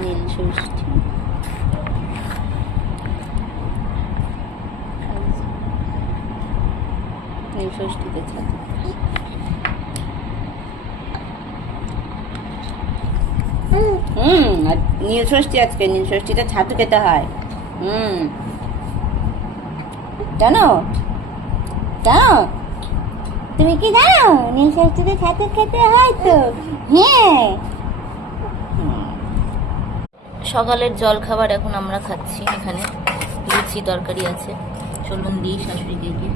নীল ষষ্ঠী। নীল ষষ্ঠীতে ছাতু। আর নীল ষষ্ঠী আজকে, নীল ষষ্ঠীতে ছাতু খেতে হয়। জানো জানো, তুমি কি জানো নীল ষষ্ঠীতে ছাতু খেতে হয় তো? হ্যাঁ। সকালের জল খাবার এখন আমরা খাচ্ছি। এখানে লুচি তরকারি আছে, চলুন দিই শাশুড়িকে গিয়ে।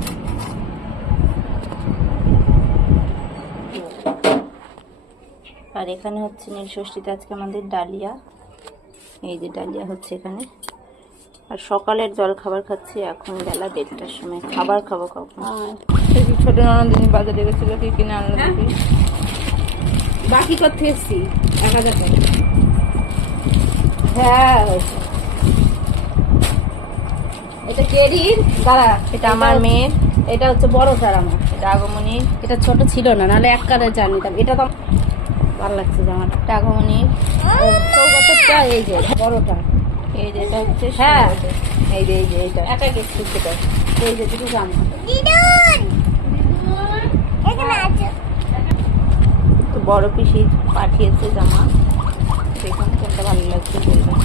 আর এখানে হচ্ছে নীল ষষ্ঠীতে আজকে আমাদের ডালিয়া, এই যে ডালিয়া হচ্ছে এখানে। আর সকালের জল খাবার খাচ্ছি, এখন বেলা 1:30টার সময়। খাবার খাবো কখন? ছোট ননদিনী বাজারে গেছিল, কি কিনে আনলো দেখি। বাকি করতে এসছি 1000 টাকা। হ্যাঁ, এটা কেরির দাঁড়া, এটা আমার মেয়ের, এটা হচ্ছে বড়টার আমার। এটা আগমনীর, এটা ছোট ছিল না, নাহলে এক কারে জানিতাম। এটা তো ভালো লাগছে জামাটা। এটা আগমনীর। সৌগতটা এই যে বড়টা, এই যে এটা হচ্ছে হ্যাঁ। সৌগতের। এই যে এটা এক এক একটু সেটা, এই যে দুটো জামা। তো বড় পিসি পাঠিয়েছে জামা, দেখুন কোনটা ভালো লাগছে বলবেন।